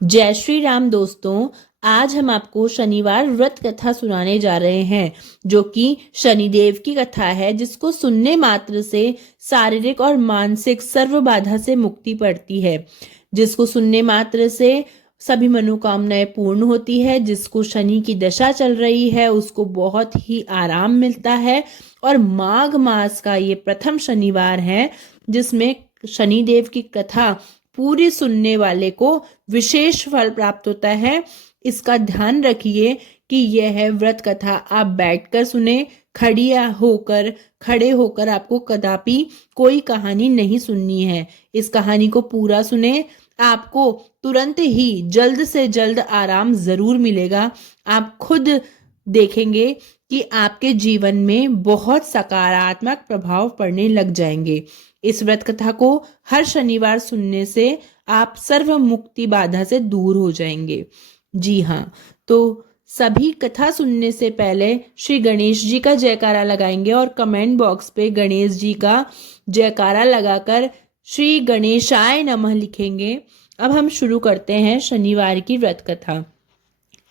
जय श्री राम दोस्तों। आज हम आपको शनिवार व्रत कथा सुनाने जा रहे हैं, जो कि शनिदेव की कथा है, जिसको सुनने मात्र से शारीरिक और मानसिक सर्व बाधा से मुक्ति पड़ती है। जिसको सुनने मात्र से सभी मनोकामनाएं पूर्ण होती है। जिसको शनि की दशा चल रही है उसको बहुत ही आराम मिलता है। और माघ मास का ये प्रथम शनिवार है जिसमें शनिदेव की कथा पूरी सुनने वाले को विशेष फल प्राप्त होता है। इसका ध्यान रखिए कि यह व्रत कथा आप बैठकर सुने, खड़े होकर आपको कदापि कोई कहानी नहीं सुननी है। इस कहानी को पूरा सुने, आपको तुरंत ही जल्द से जल्द आराम जरूर मिलेगा। आप खुद देखेंगे कि आपके जीवन में बहुत सकारात्मक प्रभाव पड़ने लग जाएंगे। इस व्रत कथा को हर शनिवार सुनने से आप सर्व मुक्ति बाधा से दूर हो जाएंगे। जी हाँ, तो सभी कथा सुनने से पहले श्री गणेश जी का जयकारा लगाएंगे और कमेंट बॉक्स पे गणेश जी का जयकारा लगाकर श्री गणेशाय नमः लिखेंगे। अब हम शुरू करते हैं शनिवार की व्रत कथा।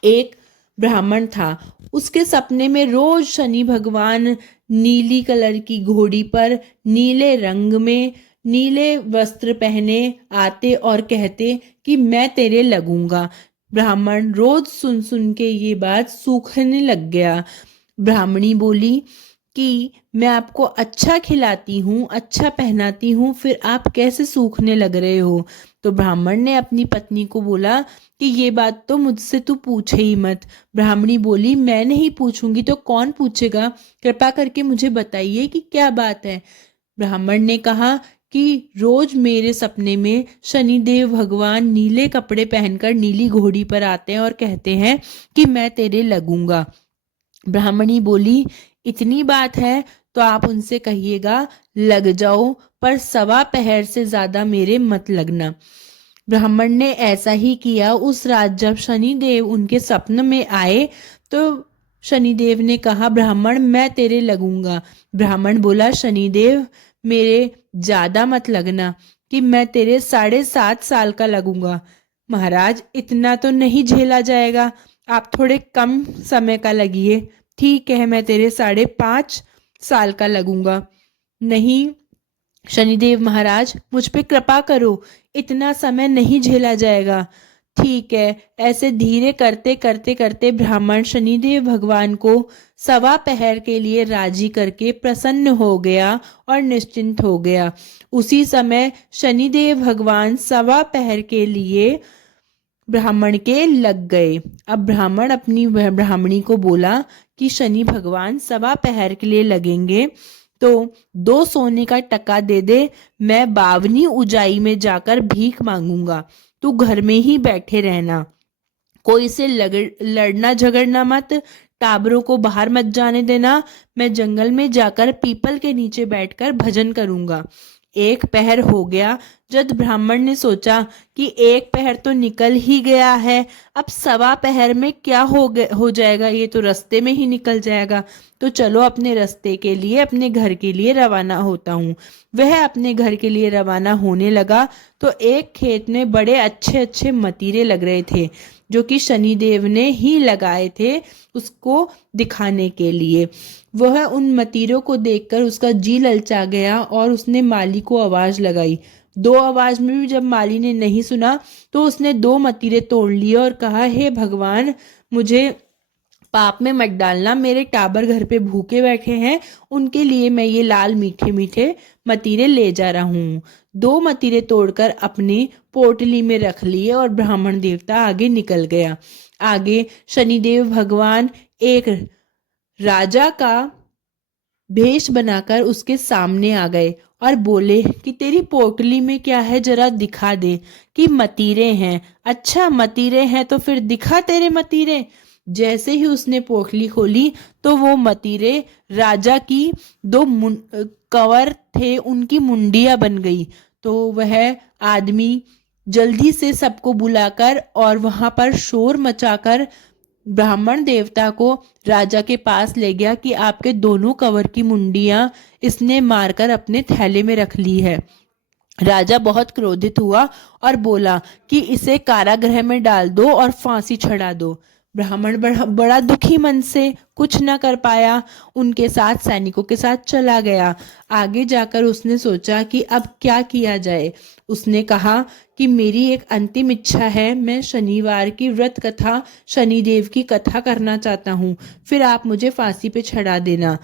एक ब्राह्मण था, उसके सपने में रोज शनि भगवान नीली कलर की घोड़ी पर नीले रंग में नीले वस्त्र पहने आते और कहते कि मैं तेरे लगूंगा। ब्राह्मण रोज सुन सुन के ये बात सूखने लग गया। ब्राह्मणी बोली कि मैं आपको अच्छा खिलाती हूँ, अच्छा पहनाती हूँ, फिर आप कैसे सूखने लग रहे हो। तो ब्राह्मण ने अपनी पत्नी को बोला कि ये बात तो मुझसे तू पूछे ही मत। ब्राह्मणी बोली, मैं नहीं पूछूंगी तो कौन पूछेगा, कृपा करके मुझे बताइए कि क्या बात है। ब्राह्मण ने कहा कि रोज मेरे सपने में शनिदेव भगवान नीले कपड़े पहनकर नीली घोड़ी पर आते हैं और कहते हैं कि मैं तेरे लगूंगा। ब्राह्मणी बोली, इतनी बात है तो आप उनसे कहिएगा लग जाओ, पर 1.25 पहर से ज्यादा मेरे मत लगना। ब्राह्मण ने ऐसा ही किया। उस रात जब शनिदेव उनके स्वप्न में आए तो शनिदेव ने कहा, ब्राह्मण मैं तेरे लगूंगा। ब्राह्मण बोला, शनिदेव मेरे ज्यादा मत लगना कि मैं तेरे 7.5 साल का लगूंगा। महाराज इतना तो नहीं झेला जाएगा, आप थोड़े कम समय का लगिए। ठीक है, मैं तेरे 5.5 साल का लगूंगा। नहीं शनिदेव महाराज, मुझ पे कृपा करो, इतना समय नहीं झेला जाएगा। ठीक है। ऐसे धीरे करते करते करते ब्राह्मण शनिदेव भगवान को 1.25 पहर के लिए राजी करके प्रसन्न हो गया और निश्चिंत हो गया। उसी समय शनिदेव भगवान 1.25 पहर के लिए ब्राह्मण के लग गए। अब ब्राह्मण अपनी ब्राह्मणी को बोला कि शनि भगवान 1.25 पहर के लिए लगेंगे तो 2 सोने का टका दे दे, मैं बावनी ऊंचाई में जाकर भीख मांगूंगा, तू घर में ही बैठे रहना, कोई से लड़ना झगड़ना मत, टाबरों को बाहर मत जाने देना, मैं जंगल में जाकर पीपल के नीचे बैठकर भजन करूंगा। 1 पहर हो गया। जब ब्राह्मण ने सोचा कि 1 पहर तो निकल ही गया है, अब 1.25 पहर में क्या हो जाएगा, ये तो रास्ते में ही निकल जाएगा, तो चलो अपने रास्ते के लिए, अपने घर के लिए रवाना होता हूँ। वह अपने घर के लिए रवाना होने लगा तो एक खेत में बड़े अच्छे अच्छे मतीरे लग रहे थे, जो कि शनिदेव ने ही लगाए थे उसको दिखाने के लिए। वह उन मतीरों को देखकर उसका जी ललचा गया और उसने माली को आवाज लगाई। 2 आवाज में भी जब माली ने नहीं सुना तो उसने 2 मतीरे तोड़ लिए और कहा, हे भगवान, मुझे पाप में मत डालना, मेरे टाबर घर पे भूखे बैठे हैं, उनके लिए मैं ये लाल मीठे मीठे मतीरे ले जा रहा हूँ। 2 मतीरे तोड़कर अपनी पोटली में रख लिए और ब्राह्मण देवता आगे निकल गया। आगे शनिदेव भगवान एक राजा का भेष बनाकर उसके सामने आ गए और बोले कि तेरी पोटली में क्या है, जरा दिखा दे। कि मतीरे हैं। अच्छा मतीरे हैं तो फिर दिखा तेरे मतीरे। जैसे ही उसने पोटली खोली तो वो मतीरे राजा की 2 कंवर थे, उनकी मुंडियां बन गई। तो वह आदमी जल्दी से सबको बुलाकर और वहां पर शोर मचाकर ब्राह्मण देवता को राजा के पास ले गया कि आपके दोनों कंवर की मुंडियां इसने मारकर अपने थैले में रख ली है। राजा बहुत क्रोधित हुआ और बोला कि इसे कारागृह में डाल दो और फांसी चढ़ा दो। ब्राह्मण बड़ा दुखी मन से कुछ न कर पाया, उनके साथ सैनिकों के साथ चला गया। आगे जाकर उसने सोचा कि अब क्या किया जाए। उसने कहा कि मेरी एक अंतिम इच्छा है, मैं शनिवार की व्रत कथा, शनिदेव की कथा करना चाहता हूँ, फिर आप मुझे फांसी पे चढ़ा देना।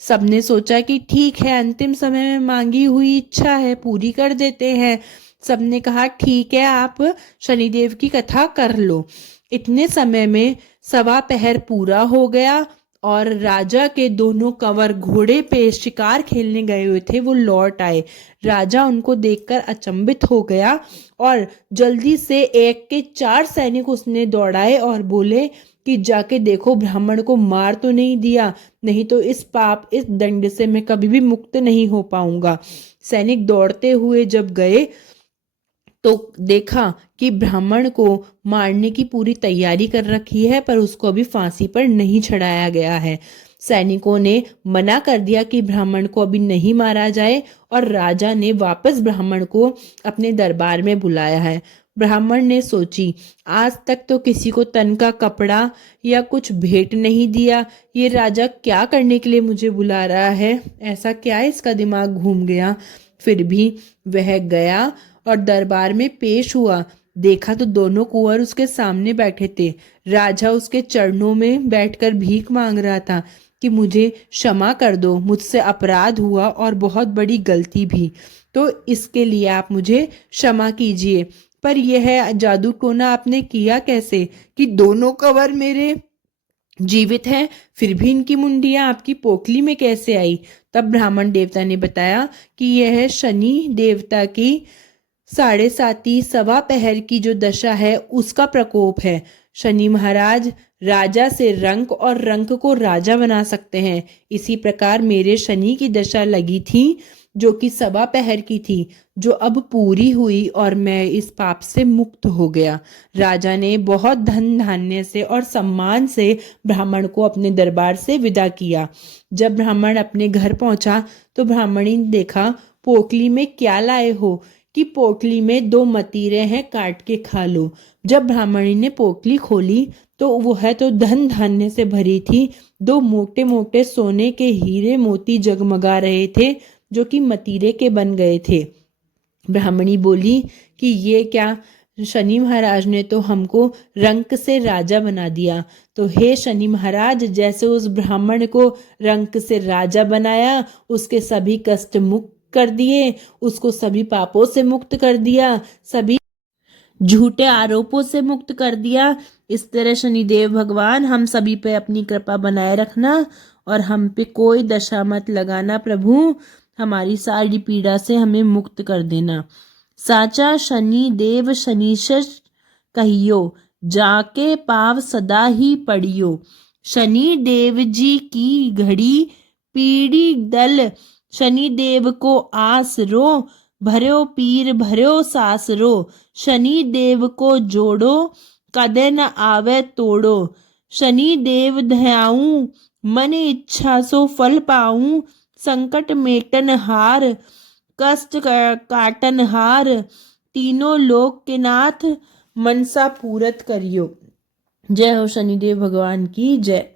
सबने सोचा कि ठीक है, अंतिम समय में मांगी हुई इच्छा है, पूरी कर देते हैं। सबने कहा ठीक है, आप शनिदेव की कथा कर लो। इतने समय में सवा पहर पूरा हो गया और राजा के दोनों कंवर घोड़े पे शिकार खेलने गए हुए थे, वो लौट आए। राजा उनको देखकर अचंभित हो गया और जल्दी से एक के 4 सैनिक उसने दौड़ाए और बोले कि जाके देखो ब्राह्मण को मार तो नहीं दिया, नहीं तो इस पाप, इस दंड से मैं कभी भी मुक्त नहीं हो पाऊंगा। सैनिक दौड़ते हुए जब गए तो देखा कि ब्राह्मण को मारने की पूरी तैयारी कर रखी है, पर उसको अभी फांसी पर नहीं चढ़ाया गया है। सैनिकों ने मना कर दिया कि ब्राह्मण को अभी नहीं मारा जाए और राजा ने वापस ब्राह्मण को अपने दरबार में बुलाया है। ब्राह्मण ने सोची, आज तक तो किसी को तन का कपड़ा या कुछ भेंट नहीं दिया, ये राजा क्या करने के लिए मुझे बुला रहा है, ऐसा क्या इसका दिमाग घूम गया। फिर भी वह गया और दरबार में पेश हुआ। देखा तो दोनों कुंवर उसके सामने बैठे थे। राजा उसके चरणों में बैठकर भीख मांग रहा था कि मुझे क्षमा कर दो, मुझसे अपराध हुआ और बहुत बड़ी गलती भी, तो इसके लिए आप मुझे क्षमा कीजिए। पर यह जादू टोना आपने किया कैसे कि दोनों कंवर मेरे जीवित हैं, फिर भी इनकी मुंडियां आपकी पोटली में कैसे आई। तब ब्राह्मण देवता ने बताया कि यह शनि देवता की 7:30 सवा पहर की जो दशा है उसका प्रकोप है। शनि महाराज राजा से रंक और रंक को राजा बना सकते हैं। इसी प्रकार मेरे शनि की दशा लगी थी जो कि सवा पहर की थी, जो अब पूरी हुई और मैं इस पाप से मुक्त हो गया। राजा ने बहुत धन धान्य से और सम्मान से ब्राह्मण को अपने दरबार से विदा किया। जब ब्राह्मण अपने घर पहुंचा तो ब्राह्मणी ने देखा, पोटली में क्या लाए हो, कि पोटली में 2 मतीरे हैं, काट के खा लो। जब ब्राह्मणी ने पोटली खोली तो वह तो धन धान्य से भरी थी। 2 मोटे मोटे सोने के हीरे मोती जगमगा रहे थे जो कि मतीरे के बन गए थे। ब्राह्मणी बोली कि ये क्या, शनि महाराज ने तो हमको रंक से राजा बना दिया। तो हे शनि महाराज, जैसे उस ब्राह्मण को रंक से राजा बनाया, उसके सभी कष्ट मुक्त कर दिए, उसको सभी पापों से मुक्त कर दिया, सभी झूठे आरोपों से मुक्त कर दिया, इस तरह शनिदेव भगवान हम सभी पे अपनी कृपा बनाए रखना और हम पे कोई दशा मत लगाना प्रभु, हमारी सारी पीड़ा से हमें मुक्त कर देना। साचा शनि देव शनिशर कहियो, जाके पाव सदा ही पड़ियो। शनि देव जी की घड़ी पीड़ी दल, शनि देव को आसरो, भर्यो पीर भर्यो सासरो। शनि देव को जोड़ो, कदे न आवे तोड़ो। शनि देव धयाऊं, मन इच्छा सो फल पाऊं। संकट मेटन हार, कष्ट काटन हार। तीनों लोक के नाथ, मनसा पूरत करियो। जय हो शनिदेव भगवान की जय।